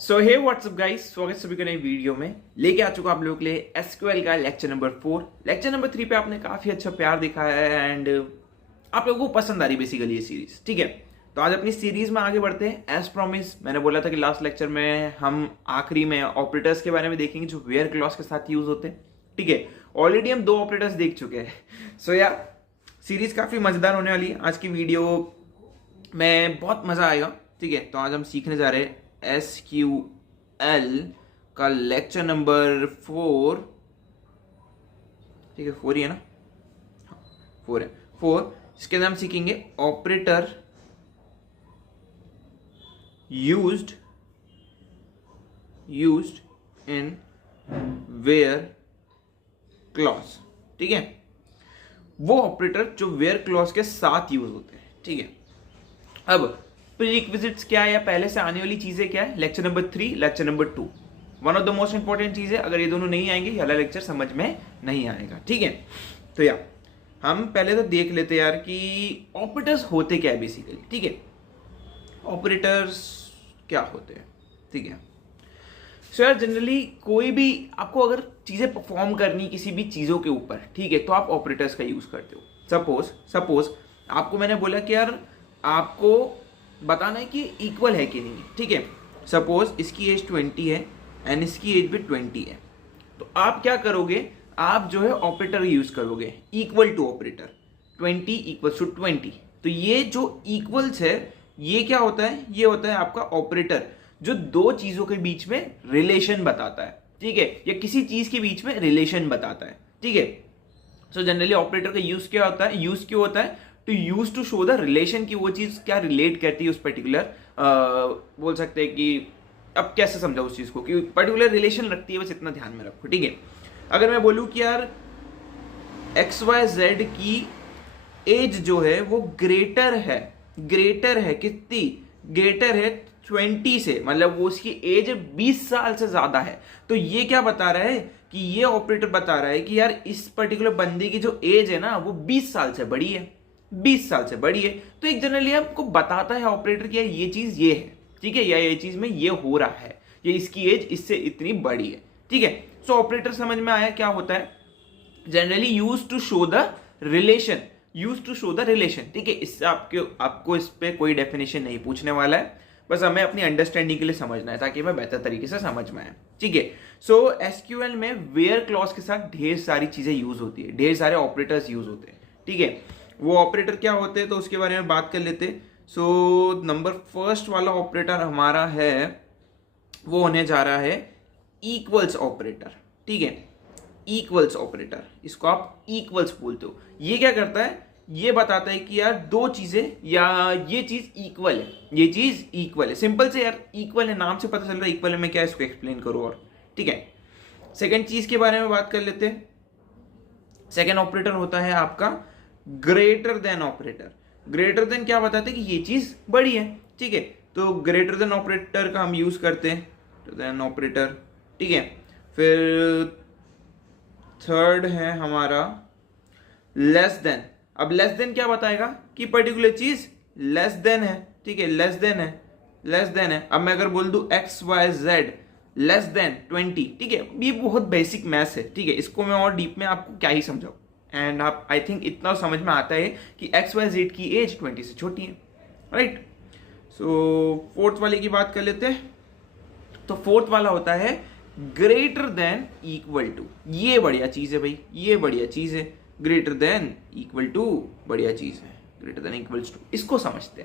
सो हे WhatsApp guys, स्वागत सभी का नई वीडियो में। लेके आ चुका आप लोगों के लिए एसक्यूएल का लेक्चर नंबर 4। लेक्चर नंबर 3 पे आपने काफी अच्छा प्यार दिखाया है एंड आप लोगों को पसंद आ रही बेसिकली ये सीरीज। ठीक है, तो आज अपनी सीरीज में आगे बढ़ते हैं। एज प्रॉमिस मैंने बोला था कि लास्ट लेक्चर में हम आखिरी में ऑपरेटर्स के बारे में देखेंगे जो वेयर क्लॉज के साथ यूज होते हैं। ठीक है, ऑलरेडी हम 2 ऑपरेटर्स देख चुके हैं। सो यार सीरीज काफी मजेदार होने वाली है। आज की वीडियो में बहुत मजा आएगा। ठीक है, तो आज हम सीखने जा रहे हैं SQL का लेक्चर नंबर 4। ठीक है, 4 ही है ना? 4 है। 4 इसके अंदर हम सीखेंगे operator used in where clause. ठीक है, वो ऑपरेटर जो वेयर क्लॉज के साथ यूज होते हैं। ठीक है, अब प्रीरिक्विजिट्स क्या है या पहले से आने वाली चीजें क्या है? Lecture number 3, lecture number 2 one of the most important चीज है। अगर ये दोनों नहीं आएंगे ये वाला लेक्चर समझ में नहीं आएगा। ठीक है, तो यार हम पहले तो देख लेते यार कि ऑपरेटर्स होते क्या है बेसिकली। ठीक है, ऑपरेटर्स क्या होते हैं? ठीक है, सो यार जनरली कोई भी आपको अगर चीजें परफॉर्म करनी किसी भी चीजों के ऊपर, ठीक है, तो आप ऑपरेटर्स का यूज करते हो। सपोज आपको मैंने बोला कि यार आपको बताना है कि इक्वल है कि नहीं। ठीक है, सपोज इसकी एज 20 है एंड इसकी एज भी 20 है, तो आप क्या करोगे? आप जो है ऑपरेटर यूज करोगे, equal to operator. 20 equals to 20। तो ये जो इक्वल्स है ये क्या होता है? ये होता है आपका ऑपरेटर जो दो चीजों के बीच में रिलेशन बताता है। ठीक है, या किसी चीज के बीच में रिलेशन बताता है। ठीक है, सो जनरली ऑपरेटर का यूज क्या होता है? यूज क्यों होता है? To use to show the relation की वो चीज क्या रिलेट करती है उस पर्टिकुलर, बोल सकते हैं कि अब कैसे समझा उस चीज को कि पर्टिकुलर रिलेशन रखती है, बस इतना ध्यान में रखो। ठीक है, अगर मैं बोलूं कि यार XYZ की एज जो है वो ग्रेटर है कितनी? ग्रेटर है 20 से, मतलब वो उसकी एज 20 साल से ज्यादा है। तो ये क्या बता रहा है कि ये ऑपरेटर बता रहा है कि यार इस पर्टिकुलर बंदे की जो एज है ना वो 20 साल से बड़ी है, 20 साल से बड़ी है। तो एक जनरली आपको बताता है ऑपरेटर कि ये चीज ये है। ठीक है, या ये चीज में ये हो रहा है, ये इसकी एज इससे इतनी बड़ी है। ठीक है, सो ऑपरेटर समझ में आया क्या होता है? Generally use to show the relation, ठीक है, इससे आपको इस पे कोई डेफिनेशन नहीं पूछने वाला है, बस हमें अपनी अंडरस्टैंडिंग के लिए समझना है ताकि हमें बेहतर तरीके से समझ में आए। ठीक है, सो एसक्यूएल में वेयर क्लॉज के साथ ढेर सारी चीजें यूज होती है, ढेर सारे ऑपरेटर्स यूज होते हैं। ठीक है, वो ऑपरेटर क्या होते हैं तो उसके बारे में बात कर लेते। सो नंबर फर्स्ट वाला ऑपरेटर हमारा है वो होने जा रहा है इक्वल्स ऑपरेटर। ठीक है, इक्वल्स ऑपरेटर, इसको आप इक्वल्स बोलते हो। ये क्या करता है? ये बताता है कि यार दो चीजें या ये चीज इक्वल है, ये चीज इक्वल है। सिंपल से यार इक्वल है, नाम से पता चल रहा है इक्वल है। मैं क्या इसको एक्सप्लेन करूं और? ठीक है, सेकंड चीज के बारे में बात कर लेते हैं। सेकंड ऑपरेटर होता है आपका greater than operator. Greater than क्या बताते हैं कि ये चीज बड़ी है। ठीक है, तो ग्रेटर देन ऑपरेटर का हम यूज करते हैं, देन ऑपरेटर। ठीक है, फिर थर्ड है हमारा लेस देन। अब लेस देन क्या बताएगा कि पर्टिकुलर चीज लेस देन है। ठीक है, लेस देन है। अब मैं अगर बोल दूं XYZ लेस देन 20, ठीक है, ये बहुत बेसिक मैथ्स है। ठीक है, इसको मैं और डीप में आपको क्या ही समझाऊं, एंड आप आई थिंक इतना समझ में आता है कि XYZ की एज 20 से छोटी है। राइट, सो फोर्थ वाले की बात कर लेते हैं। तो फोर्थ वाला होता है ग्रेटर देन इक्वल टू। ये बढ़िया चीज है भाई, ये बढ़िया चीज है। ग्रेटर देन इक्वल टू बढ़िया चीज है, ग्रेटर देन इक्वल्स टू। इसको समझते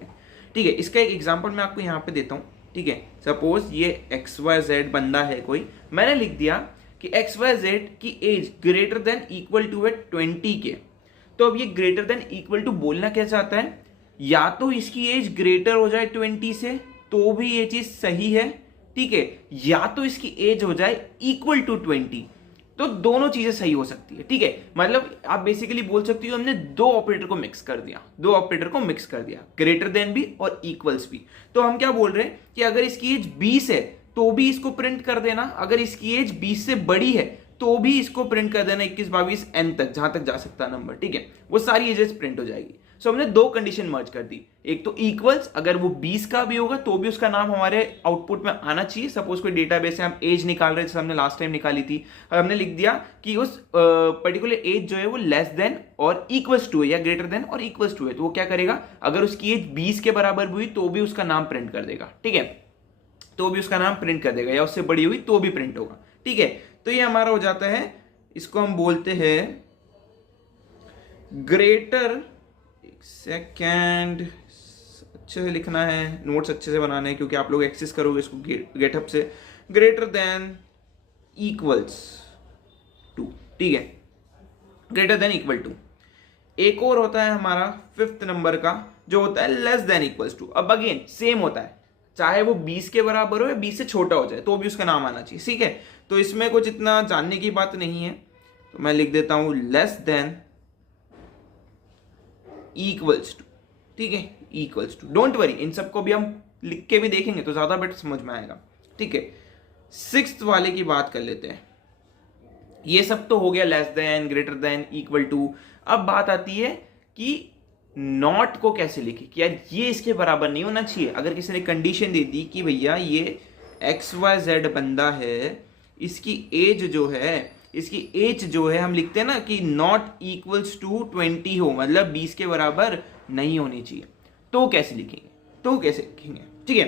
हैं। ठीक है, इसका एक एग्जांपल मैं आपको यहां पे देता हूं। ठीक है, सपोज ये XYZ बंदा है कोई, मैंने लिख दिया कि XYZ की age greater than equal to है 20 के। तो अब ये ग्रेटर देन इक्वल टू बोलना क्या चाहता है? या तो इसकी एज ग्रेटर हो जाए 20 से तो भी ये चीज सही है। ठीक है, या तो इसकी एज हो जाए इक्वल टू 20, तो दोनों चीजें सही हो सकती है। ठीक है, मतलब आप बेसिकली बोल सकती हो हमने दो ऑपरेटर को मिक्स कर दिया, ग्रेटर देन भी और इक्वल्स भी। तो हम क्या बोल रहे हैं कि अगर इसकी एज 20 है तो भी इसको प्रिंट कर देना, अगर इसकी एज 20 से बड़ी है तो भी इसको प्रिंट कर देना 21, 22 n तक, जहां तक जा सकता है नंबर। ठीक है, वो सारी एजेस प्रिंट हो जाएगी। सो हमने दो कंडीशन मर्ज कर दी, एक तो इक्वल्स, अगर वो 20 का भी होगा तो भी उसका नाम हमारे आउटपुट में आना चाहिए। सपोज कोई डेटाबेस से हम एज निकाल रहे थे, जैसे हमने लास्ट टाइम निकाली थी, और हमने लिख दिया कि उस पर्टिकुलर एज जो है वो लेस देन और इक्वल्स टू है या ग्रेटर देन और इक्वल्स टू है, तो वो क्या करेगा, अगर उसकी एज 20 के बराबर भी हुई तो भी उसका नाम प्रिंट कर देगा, ठीक है, तो भी उसका नाम प्रिंट कर देगा, या उससे बड़ी हुई तो भी प्रिंट होगा, ठीक है। तो ये हमारा हो जाता है, इसको हम बोलते हैं ग्रेटर, एक सेकेंड, अच्छे से लिखना है, नोट्स अच्छे से बनाने हैं क्योंकि आप लोग एक्सेस करोगे इसको गेटअप से, ग्रेटर देन इक्वल्स टू, ठीक है, ग्रेटर देन इक्वल टू। एक और होता है हमारा 5th नंबर का, जो होता है लेस देन इक्वल्स टू। अब अगेन सेम होता है, चाहे वो 20 के बराबर हो या 20 से छोटा हो जाए तो भी उसका नाम आना चाहिए, ठीक है। तो इसमें कुछ इतना जानने की बात नहीं है, तो मैं लिख देता हूं लेस देन इक्वल्स टू, ठीक है, इक्वल्स टू। डोंट वरी, इन सबको भी हम लिख के भी देखेंगे तो ज्यादा बेटर समझ में आएगा, ठीक है। 6th वाले की बात कर लेते हैं। ये सब तो हो गया less than, greater than, equal to. अब बात आती है कि नॉट को कैसे लिखे, कि यार ये इसके बराबर नहीं होना चाहिए। अगर किसी ने कंडीशन दे दी कि भैया ये XYZ बंदा है, इसकी एज जो है हम लिखते हैं ना कि नॉट इक्वल्स टू 20 हो, मतलब 20 के बराबर नहीं होनी चाहिए, तो कैसे लिखेंगे, ठीक है।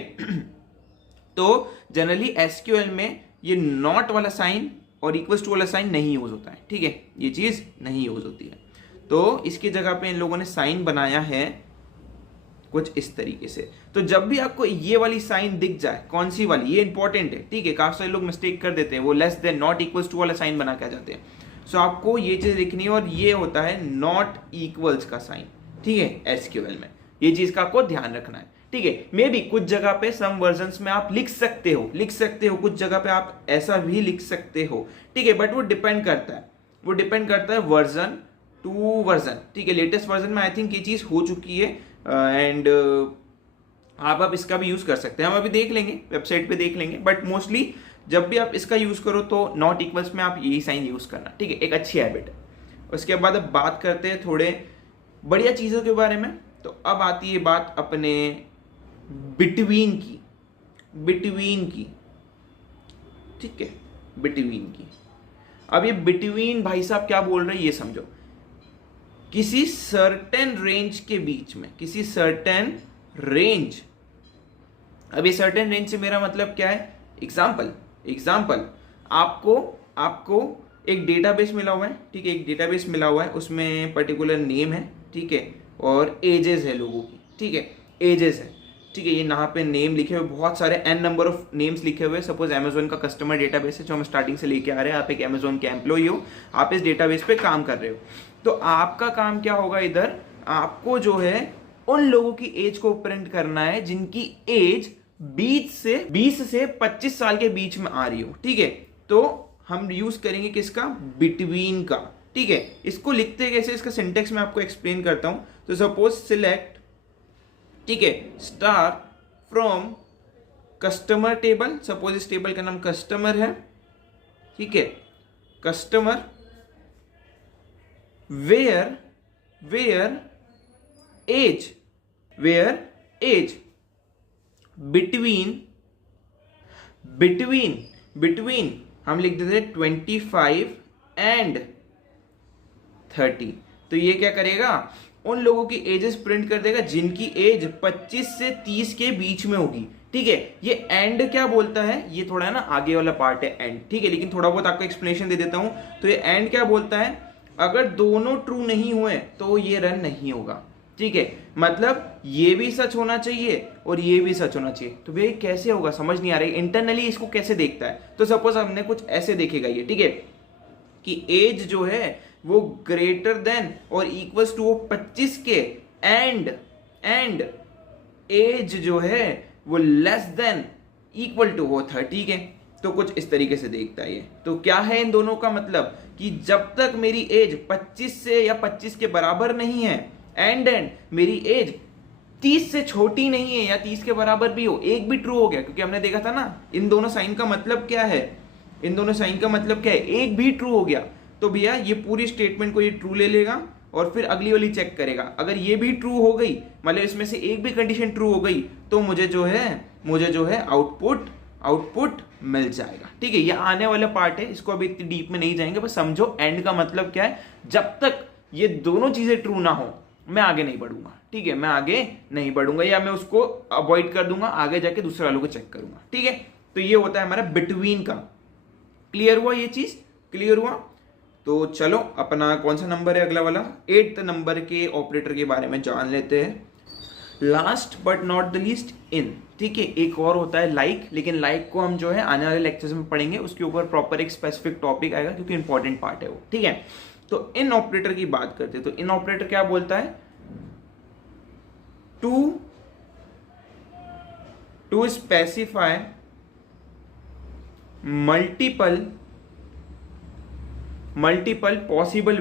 तो जनरली SQL में ये नॉट वाला साइन और इक्वल्स टू वाला साइन नहीं यूज होता है, ठीक है, ये चीज नहीं यूज होती है। तो इसकी जगह पे इन लोगों ने साइन बनाया है कुछ इस तरीके से। तो जब भी आपको ये वाली साइन दिख जाए, कौन सी वाली, ये इंपॉर्टेंट है, ठीक है, काफी सारे लोग मिस्टेक कर देते हैं, वो less than not equals to वाला साइन बना के आ जाते हैं। सो आपको ये चीज लिखनी है, और ये होता है नॉट इक्वल्स का साइन, ठीक है, SQL में ये चीज का आपको ध्यान रखना है, ठीक है। मे भी कुछ जगह पे सम वर्जन्स में आप लिख सकते हो, कुछ जगह पे आप ऐसा भी लिख सकते हो, ठीक है, बट वो डिपेंड करता है वर्जन टू वर्जन, ठीक है। लेटेस्ट वर्जन में आई थिंक ये चीज हो चुकी है, एंड आप इसका भी यूज कर सकते हैं, हम अभी देख लेंगे, वेबसाइट पे देख लेंगे, बट मोस्टली जब भी आप इसका यूज करो तो नॉट इक्वल्स में आप यही साइन यूज करना, ठीक है, एक अच्छी हैबिट है। उसके बाद अब बात करते हैं थोड़े बढ़िया चीजों के बारे में। तो अब आती है बात अपने बिटवीन की, ठीक है, बिटवीन की। अब ये बिटवीन भाई साहब क्या बोल रहे हैं ये समझो, किसी सर्टेन रेंज के बीच में, किसी सर्टेन रेंज। अब ये सर्टेन रेंज से मेरा मतलब क्या है, एग्जाम्पल आपको एक डेटाबेस मिला हुआ है, ठीक है, एक डेटाबेस मिला हुआ है, उसमें पर्टिकुलर नेम है, ठीक है, और एजेस है लोगों की, ठीक है, एजेस है, ठीक है, ये यहाँ पे नेम लिखे हुए, बहुत सारे n नंबर ऑफ नेम्स लिखे हुए। सपोज अमेजोन का कस्टमर डेटाबेस है जो हम स्टार्टिंग से लेके आ रहे हैं, आप एक अमेजोन के एम्प्लॉय हो, आप इस डेटाबेस पे काम कर रहे हो, तो आपका काम क्या होगा, इधर आपको जो है उन लोगों की एज को प्रिंट करना है जिनकी एज 20 से 25 साल के बीच में आ रही हो, ठीक है। तो हम यूज करेंगे किसका, बिटवीन का, ठीक है। इसको लिखते कैसे, इसका सिंटेक्स मैं आपको एक्सप्लेन करता हूं। तो सपोज सिलेक्ट, ठीक है, star from customer table, suppose इस टेबल का नाम कस्टमर है, ठीक है, कस्टमर वेयर एज बिटवीन हम लिख देते हैं 25 एंड 30। तो ये क्या करेगा, उन लोगों की एजेस प्रिंट कर देगा जिनकी एज 25 से 30 के बीच में होगी, ठीक है। ये एंड क्या बोलता है, ये थोड़ा है ना आगे वाला पार्ट है एंड, ठीक है, लेकिन थोड़ा बहुत आपको एक्सप्लेनेशन दे देता हूं। तो ये एंड क्या बोलता है, अगर दोनों ट्रू नहीं हुए तो ये रन नहीं होगा, ठीक है, मतलब ये भी सच होना चाहिए और ये भी सच होना चाहिए। तो भैया कैसे होगा, समझ नहीं आ रही, इंटरनली इसको कैसे देखता है। तो सपोज हमने कुछ ऐसे देखेगा ये, ठीक है, कि एज जो है वो ग्रेटर देन और इक्वल्स टू 25 के, एंड एज जो है वो लेस देन इक्वल टू वो 30 के। तो कुछ इस तरीके से देखता है ये। तो क्या है इन दोनों का मतलब, कि जब तक मेरी एज 25 से या 25 के बराबर नहीं है, एंड मेरी एज 30 से छोटी नहीं है या 30 के बराबर भी हो, एक भी ट्रू हो गया, क्योंकि हमने देखा था ना इन दोनों साइन का मतलब क्या है, एक भी ट्रू हो गया, तो भैया ये पूरी स्टेटमेंट को ये ट्रू ले लेगा और फिर अगली वाली चेक करेगा। अगर ये भी ट्रू हो गई, मतलब इसमें से एक भी कंडीशन ट्रू हो गई, तो मुझे जो है आउटपुट मिल जाएगा। ठीक है, ये आने वाला पार्ट है, इसको अभी इतनी डीप में नहीं जाएंगे, बस समझो एंड का मतलब क्या है। जब तक ये दोनों चीजें ट्रू ना हो मैं आगे नहीं बढ़ूंगा। ठीक है, मैं आगे नहीं बढ़ूंगा, या मैं उसको अवॉइड कर दूंगा, आगे जाके दूसरे वालों को चेक करूंगा। ठीक है, तो ये होता है हमारा बिटवीन का। क्लियर हुआ, ये चीज क्लियर हुआ? तो चलो अपना कौन सा नंबर है अगला वाला, 8th नंबर के ऑपरेटर के बारे में जान लेते हैं। Last but not the least, in. ठीक है, एक और होता है लाइक, लेकिन लाइक को हम जो है आने वाले लेक्चर्स में पढ़ेंगे, उसके ऊपर प्रॉपर एक स्पेसिफिक टॉपिक आएगा क्योंकि इंपॉर्टेंट पार्ट है वो। ठीक है, तो इन ऑपरेटर की बात करते हैं। तो इन ऑपरेटर क्या बोलता है, to specify multiple possible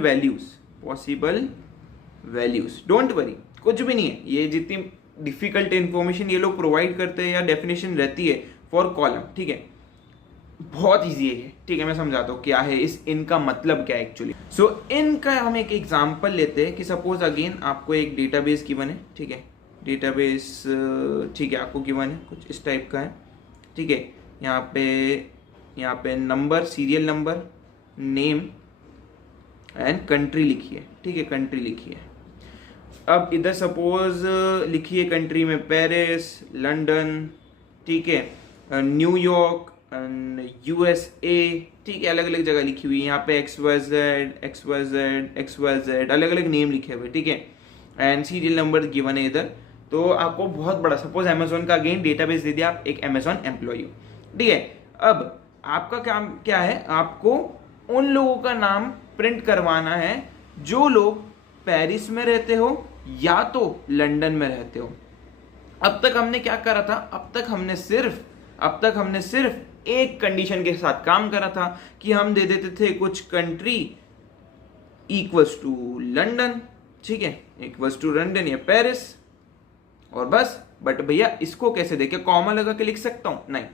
values. Don't worry, कुछ भी नहीं है, ये जितनी डिफिकल्ट इंफॉर्मेशन ये लोग प्रोवाइड करते हैं या डेफिनेशन रहती है फॉर कॉलम, ठीक है, बहुत इजी है। ठीक है, मैं समझाता हूँ क्या है इस इन का मतलब क्या है एक्चुअली। सो इन का हम एक एग्जांपल लेते हैं कि सपोज अगेन आपको एक डेटाबेस गिवन है। ठीक है, डेटाबेस ठीक है आपको गिवन है, कुछ इस टाइप का है। ठीक है, यहाँ पे number, serial number, name and country लिखी है। ठीक है, कंट्री लिखी है। अब इधर सपोज लिखी है कंट्री में पेरिस, लंदन, ठीक है, न्यूयॉर्क, USA। ठीक है, अलग अलग जगह लिखी हुई है। यहाँ पे XYZ अलग अलग नेम लिखे हुए। ठीक है, एंड सीरियल नंबर गिवन है इधर। तो आपको बहुत बड़ा, सपोज अमेजोन का अगेन डेटाबेस दे दिया, आप एक अमेजोन एम्प्लॉय हो। ठीक है, अब आपका काम क्या है, आपको उन लोगों का नाम प्रिंट करवाना है जो लोग पेरिस में रहते हो या तो लंदन में रहते हो। अब तक हमने क्या करा था, अब तक हमने सिर्फ एक कंडीशन के साथ काम करा था कि हम दे देते थे कुछ कंट्री इक्वल्स टू लंदन। ठीक है, इक्वल्स टू लंदन या पेरिस, और बस। बट भैया इसको कैसे देखे, कॉमा लगा के लिख सकता हूं? नहीं।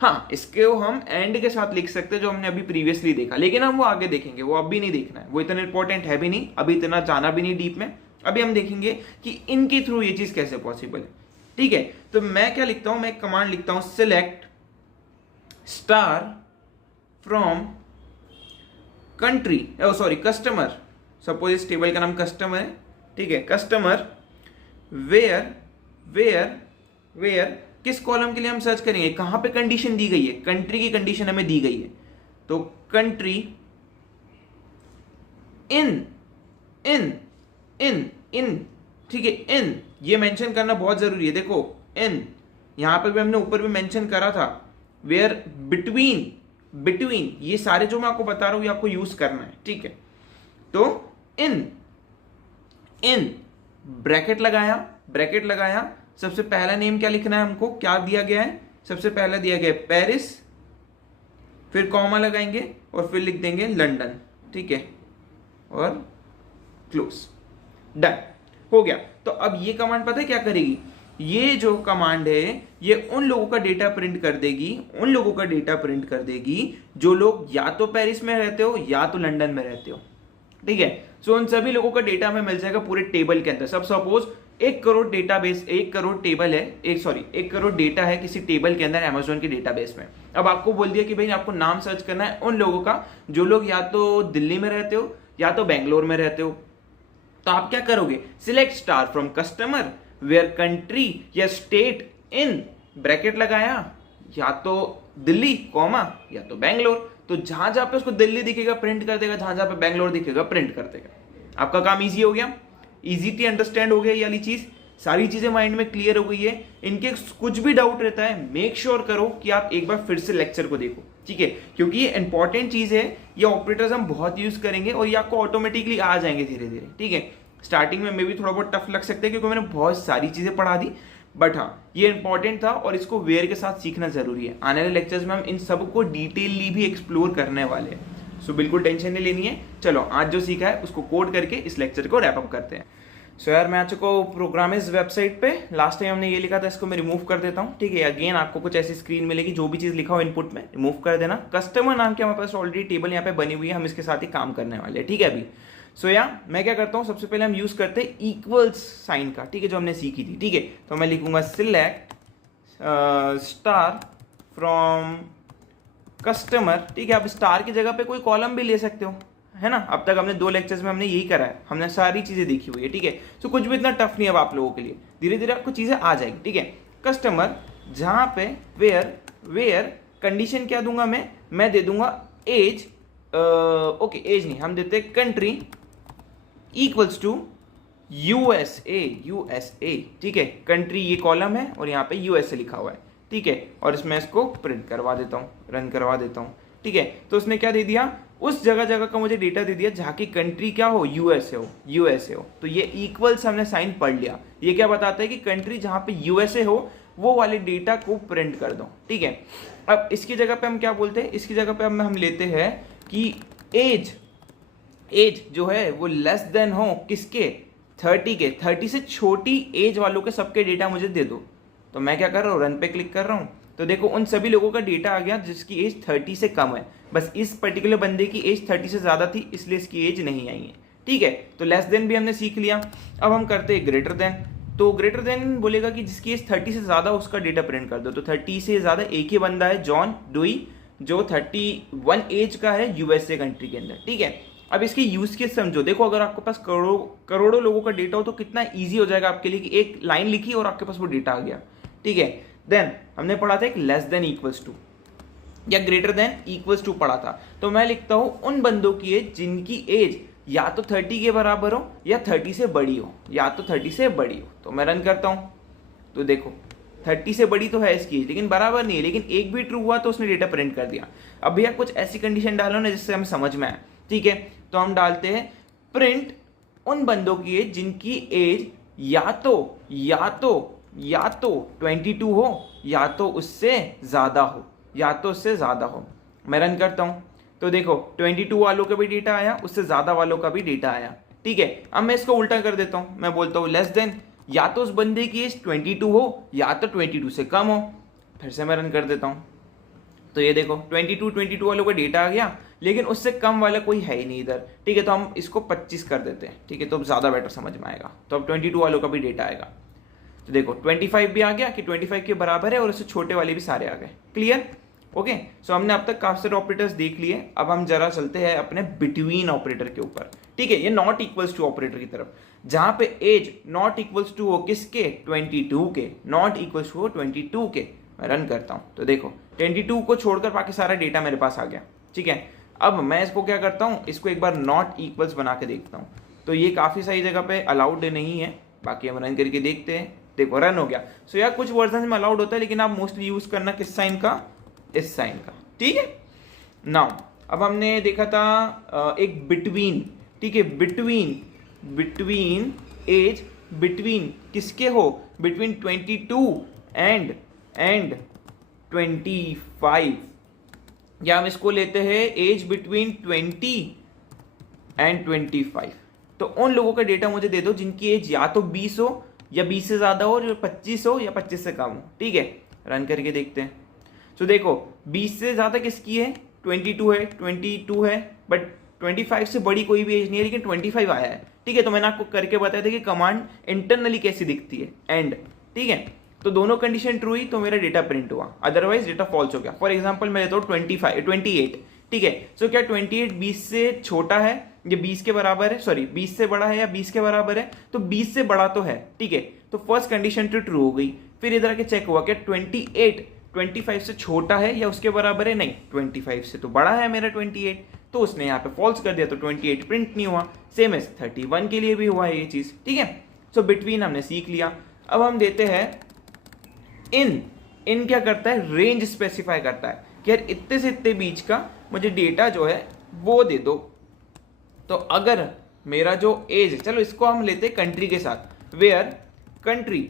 हाँ, इसको हम एंड के साथ लिख सकते हैं जो हमने अभी प्रीवियसली देखा, लेकिन हम वो आगे देखेंगे, वो अभी नहीं देखना है, वो इतना इंपॉर्टेंट है भी नहीं, अभी इतना जाना भी नहीं डीप में। अभी हम देखेंगे कि इनके थ्रू ये चीज कैसे पॉसिबल है। ठीक है, तो मैं क्या लिखता हूं, मैं एक कमांड लिखता हूं, select star from country, sorry customer. Suppose इस टेबल का नाम कस्टमर है। ठीक है, कस्टमर वेयर किस कॉलम के लिए हम सर्च करेंगे, कहां पे कंडीशन दी गई है, कंट्री की कंडीशन हमें दी गई है, तो कंट्री इन। ठीक है, इन ये मेंशन करना बहुत जरूरी है। देखो इन, यहां पर भी हमने ऊपर भी मेंशन करा था, वेयर बिटवीन, ये सारे जो मैं आपको बता रहा हूं ये आपको यूज करना है। ठीक है, तो इन ब्रैकेट लगाया। सबसे पहला नेम क्या लिखना है हमको, क्या दिया गया है, सबसे पहला दिया गया है पेरिस, फिर कॉमा लगाएंगे और फिर लिख देंगे लंदन। ठीक है, और क्लोज, डन हो गया। तो अब ये कमांड पता है क्या करेगी, ये जो कमांड है ये उन लोगों का डेटा प्रिंट कर देगी जो लोग या तो पेरिस में रहते हो या तो लंदन में रहते हो। ठीक है, सो उन सभी लोगों का डेटा हमें मिल जाएगा पूरे टेबल के अंदर। सब suppose 1 crore database, 1 crore table है, 1 करोड़ डेटा है किसी टेबल के अंदर अमेजोन के डेटाबेस में। अब आपको बोल दिया कि भाई आपको नाम सर्च करना है उन लोगों का जो लोग या तो दिल्ली में रहते हो या तो बेंगलोर में रहते हो। तो आप क्या करोगे, select star from customer where country या स्टेट इन, ब्रैकेट लगाया, या तो दिल्ली कॉमा या तो बेंगलोर। तो जहां जहां पे उसको दिल्ली दिखेगा प्रिंट कर देगा, जहां जहां पे बेंगलोर दिखेगा प्रिंट कर देगा। आपका काम इजी हो गया, इजी टू अंडरस्टैंड हो गया ये वाली चीज, सारी चीजें माइंड में क्लियर हो गई है। इनके कुछ भी डाउट रहता है मेक श्योर करो कि आप एक बार फिर से लेक्चर को देखो। ठीक है, क्योंकि ये इंपॉर्टेंट चीज है, ये ऑपरेटर्स हम बहुत यूज करेंगे और ये आपको ऑटोमेटिकली आ जाएंगे धीरे धीरे। ठीक है, स्टार्टिंग में मे भी थोड़ा बहुत टफ लग सकता है क्योंकि मैंने बहुत सारी चीजें पढ़ा दी, बट हाँ ये इंपॉर्टेंट था और इसको वेयर के साथ सीखना जरूरी है। आने वाले लेक्चर्स में हम इन सबको डिटेलली भी एक्सप्लोर करने वाले हैं, सो बिल्कुल टेंशन नहीं लेनी है। चलो आज जो सीखा है उसको कोड करके इस लेक्चर को रैप अप करते हैं। सो यार मैं आ चुका हूँ प्रोग्रामिज वेबसाइट पे। लास्ट टाइम हमने ये लिखा था, इसको मैं रिमूव कर देता हूँ। ठीक है, अगेन आपको कुछ ऐसी स्क्रीन मिलेगी, जो भी चीज लिखा हो इनपुट में रिमूव कर देना। कस्टमर नाम की हमारे पास ऑलरेडी टेबल यहाँ पे बनी हुई है, हम इसके साथ ही काम करने वाले हैं। ठीक है, अभी सो या मैं क्या करता हूँ, सबसे पहले हम यूज करते हैं इक्वल्स साइन का, ठीक है, जो हमने सीखी थी, ठीक है। तो मैं लिखूंगा सिलेक्ट स्टार फ्रॉम कस्टमर, ठीक है। आप स्टार की जगह पे कोई कॉलम भी ले सकते हो, है ना। अब तक हमने 2 लेक्चर्स में हमने यही करा है, हमने सारी चीजें देखी हुई है, ठीक है। तो कुछ भी इतना टफ नहीं है अब आप लोगों के लिए, धीरे धीरे आपको चीजें आ जाएगी, ठीक है। कस्टमर जहां पे वेयर कंडीशन क्या दूंगा मैं दे दूंगा एज, ओके एज नहीं, हम देते कंट्री इक्वल्स टू यूएसए, ठीक है। कंट्री ये कॉलम है और यहाँ पे यूएसए लिखा हुआ है, ठीक है। और इसमें इसको प्रिंट करवा देता हूँ, रन करवा देता हूँ, ठीक है। तो उसने क्या दे दिया, उस जगह का मुझे डेटा दे दिया जहाँ की कंट्री क्या हो, यूएसए हो। तो ये इक्वल्स हमने साइन पढ़ लिया। ये क्या बताता है कि कंट्री जहाँ पे यूएसए हो वो वाले डेटा को प्रिंट कर दो, ठीक है। अब इसकी जगह पे हम क्या बोलते हैं, इसकी जगह पे हम लेते हैं कि एज जो है वो लेस देन हो किसके, 30 के, 30 से छोटी एज वालों के सबके डेटा मुझे दे दो। तो मैं क्या कर रहा हूँ, रन पे क्लिक कर रहा हूँ। तो देखो उन सभी लोगों का डेटा आ गया जिसकी एज 30 से कम है। बस इस पर्टिकुलर बंदे की एज 30 से ज्यादा थी, इसलिए इसकी एज नहीं आई है, ठीक है। तो लेस देन भी हमने सीख लिया। अब हम करते हैं ग्रेटर देन। तो ग्रेटर देन बोलेगा कि जिसकी एज 30 से ज्यादा उसका डेटा प्रिंट कर दो। तो 30 से ज्यादा एक ही बंदा है, जॉन डुई, जो 31 एज का है यूएसए कंट्री के अंदर, ठीक है। अब इसके यूज केस समझो। देखो अगर आपके पास करोड़ों लोगों का डेटा हो तो कितना इजी हो जाएगा आपके लिए कि एक लाइन लिखी और आपके पास वो डेटा आ गया, ठीक है। देन हमने पढ़ा था एक लेस देन इक्वल्स टू या ग्रेटर देन इक्वल्स टू पढ़ा था। तो मैं लिखता हूं उन बंदों की एज जिनकी एज या तो 30 के बराबर हो या 30 से बड़ी हो, या तो 30 से बड़ी हो। तो मैं रन करता हूं, तो देखो 30 से बड़ी तो है इसकी एज, लेकिन बराबर नहीं है। लेकिन एक भी ट्रू हुआ तो उसने डेटा प्रिंट कर दिया। अब भैया कुछ ऐसी कंडीशन डालो ना जिससे हमें समझ में आए, ठीक है। तो हम डालते हैं प्रिंट उन बंदों की एज जिनकी एज या तो 22 हो या तो उससे ज्यादा हो, मैं रन करता हूं। तो देखो 22 वालों का भी डेटा आया, उससे ज्यादा वालों का भी डेटा आया, ठीक है। अब मैं इसको उल्टा कर देता हूं, मैं बोलता हूं लेस देन या तो उस बंदे की एज 22 हो या तो 22 से कम हो। फिर से मैं रन कर देता हूं। तो ये देखो 22 वालों का डेटा आ गया, लेकिन उससे कम वाला कोई है ही नहीं इधर, ठीक है। तो हम इसको 25 कर देते हैं, ठीक है। तो अब ज्यादा बेटर समझ में आएगा। तो अब 22 वालों का भी डेटा आएगा। तो देखो 25 भी आ गया कि 25 के बराबर है, और उससे छोटे वाले भी सारे आ गए। Clear, okay. सो हमने अब तक काफी सारे ऑपरेटर्स देख लिए। अब हम जरा चलते हैं अपने बिटवीन ऑपरेटर के ऊपर, ठीक है। ये नॉट इक्वल्स टू ऑपरेटर की तरफ, जहां पे एज नॉट इक्वल्स टू हो किसके, 22 के, नॉट इक्वल्स टू हो 22 के। मैं रन करता हूं, तो देखो 22 को छोड़कर बाकी सारा डेटा मेरे पास आ गया, ठीक है। अब मैं इसको क्या करता हूं, इसको एक बार नॉट इक्वल्स बना के देखता हूं। तो ये काफी सारी जगह पे अलाउड नहीं है, बाकी हम रन करके देखते हैं। देखो रन हो गया। सो यार कुछ वर्जन में अलाउड होता है, लेकिन आप मोस्टली यूज करना किस साइन का, इस साइन का, ठीक है। नाउ अब हमने देखा था एक बिटवीन, ठीक है। बिटवीन एज, बिटवीन किसके हो, बिटवीन 22 एंड 25, या हम इसको लेते हैं एज बिटवीन 20 एंड 25। तो उन लोगों का डेटा मुझे दे दो जिनकी एज या तो 20 हो या 20 से ज्यादा हो, या 25 हो या 25 से कम हो, ठीक है। रन करके देखते हैं। तो देखो 20 से ज्यादा किसकी है, 22 है, बट 25 से बड़ी कोई भी एज नहीं है, लेकिन 25 आया है, ठीक है। तो मैंने आपको करके बताया था कि कमांड इंटरनली कैसी दिखती है, एंड, ठीक है। तो दोनों कंडीशन ट्रू हुई तो मेरा डेटा प्रिंट हुआ, अदरवाइज डेटा फॉल्स हो गया। फॉर एग्जांपल मैं लेता हूँ 28, ठीक है। सो क्या 28 20 से छोटा है या 20 के बराबर है, सॉरी 20 से बड़ा है या 20 के बराबर है, तो 20 से बड़ा तो है, ठीक है। तो फर्स्ट कंडीशन तो ट्रू हो गई। फिर इधर आके चेक हुआ कि 28 25 से छोटा है या उसके बराबर है, नहीं 25 से तो बड़ा है मेरा 28, तो उसने यहाँ पे फॉल्स कर दिया, तो 28 प्रिंट नहीं हुआ। सेम एज 31 के लिए भी हुआ है ये चीज, ठीक है। सो बिटवीन हमने सीख लिया। अब हम देते हैं इन क्या करता है, रेंज स्पेसिफाई करता है कि यार इतने से इतने बीच का मुझे डेटा जो है वो दे दो। तो अगर मेरा जो एज है, चलो इसको हम लेते हैं कंट्री के साथ, वेयर कंट्री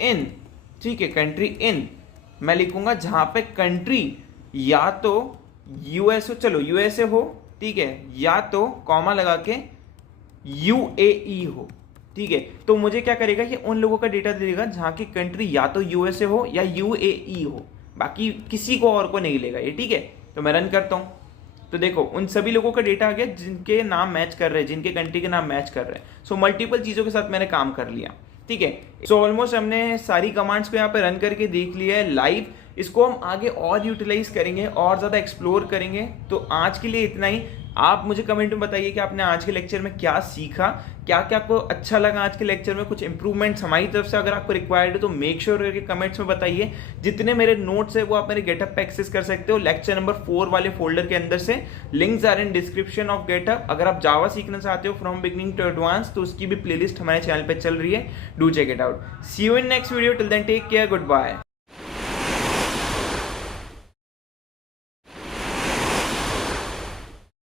इन, ठीक है। कंट्री इन मैं लिखूंगा जहां पे कंट्री या तो यूएस हो, चलो यूएसए हो, ठीक है, या तो कॉमा लगा के यूएई हो, ठीक है। तो मुझे क्या करेगा, ये उन लोगों का डेटा दे देगा जहां की कंट्री या तो यूएसए हो या यूएई हो, बाकी किसी को और को नहीं लेगा ये, ठीक है। तो मैं रन करता हूं, तो देखो उन सभी लोगों का डेटा आ गया जिनके नाम मैच कर रहे हैं, जिनके कंट्री के नाम मैच कर रहे हैं। सो मल्टीपल चीज़ों के साथ मैंने काम कर लिया, ठीक है। सो ऑलमोस्ट हमने सारी कमांड्स को यहाँ पे रन करके देख लिया है लाइव। इसको हम आगे और यूटिलाइज करेंगे और ज़्यादा एक्सप्लोर करेंगे। तो आज के लिए इतना ही। आप मुझे कमेंट में बताइए कि आपने आज के लेक्चर में क्या सीखा, क्या क्या आपको अच्छा लगा आज के लेक्चर में। कुछ इंप्रूवमेंट्स हमारी तरफ से अगर आपको रिक्वायर्ड है तो मेक श्योर करके कमेंट्स में बताइए। जितने मेरे नोट्स है वो आप मेरे गेटअप पे एक्सेस कर सकते हो लेक्चर नंबर 4 वाले फोल्डर के अंदर से। Links are in description of GitHub. अगर आप जावा सीखना चाहते हो फ्रॉम बिगिनिंग टू एडवांस तो उसकी भी प्लेलिस्ट हमारे चैनल पे चल रही है, do check it out. See you in next video, till then take care, good bye.